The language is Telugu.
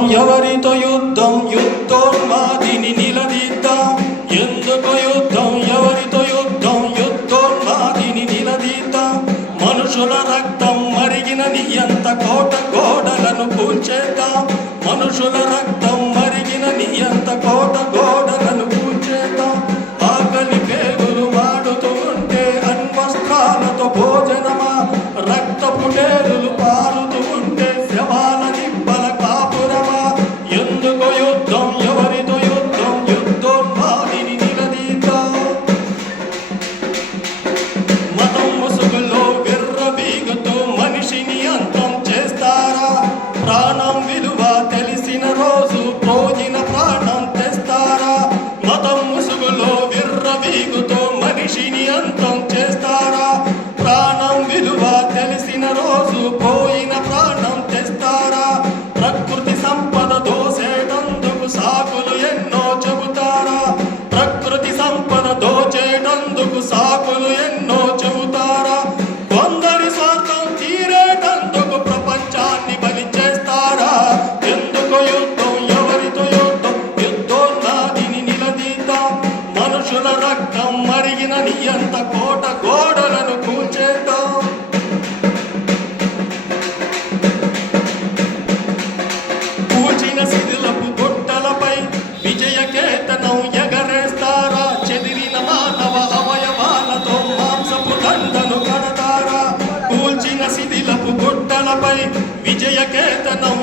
ఎవరితో యుద్ధం యుద్ధోన్మాదిని నిలదీద్దాం. ఎందుకు యుద్ధం ఎవరితో యుద్ధం యుద్ధోన్మాదిని నిలదీద్దాం. మనుషుల రక్తం మరిగిన నియంత కోట గోడలను కూల్చేద్దాం. మనుషుల రక్తం మరిగిన నియంత కోట గోడలను కూల్చేద్దాం. ఆకలి పేగులు మాడుతూ ఉంటే అణ్వస్త్రాలతో భోజనమా, రక్తపు టేరులు పారుతూ ఉంటే శవాల నిబ్బల కాపురమా. ఎందుకు యుద్ధం ఎవరితో యుద్ధం యుద్ధోన్మాదిని నిలదీద్దాం. మతం ముసుగులో విర్రవీగుతూ మనిషిని అంతం చేస్తారా. ప్రాణం విలువ తెలిసిన రోజు ప్రోజిన ప్రాణం తెస్తారా. మతం ముసుగులో విర్రవీగుతూ మనిషిని అంతం చేస్తారా. ప్రాణం విలువ తెలిసిన రోజు పోయిన ప్రాణం తెస్తారా. ప్రకృతి సంపద దోసేటందుకు సాకులు ఎన్నో చెబుతారా. ప్రకృతి సంపద దోచేటందుకు సాకులు ఎన్నో చెబుతారా. కొందరి స్వార్థం తీరేటందుకు ప్రపంచాన్ని బలి చేస్తారా. ఎందుకు యుద్ధం ఎవరితో యుద్ధం యుద్ధోన్మాదిని నిలదీద్దాం. మనుషుల రక్తం మరిగిన నియంత కోట గోడలను కూల్చేద్దాం. కూల్చిన శిథిలపు గుట్టలపై విజయకేతనం ఎగరేస్తారా. చెదిరిన మానవ అవయవాలతో మాంసపు దండను కడతారా. కూల్చిన శిథిలపు గుట్టలపై విజయకేతనం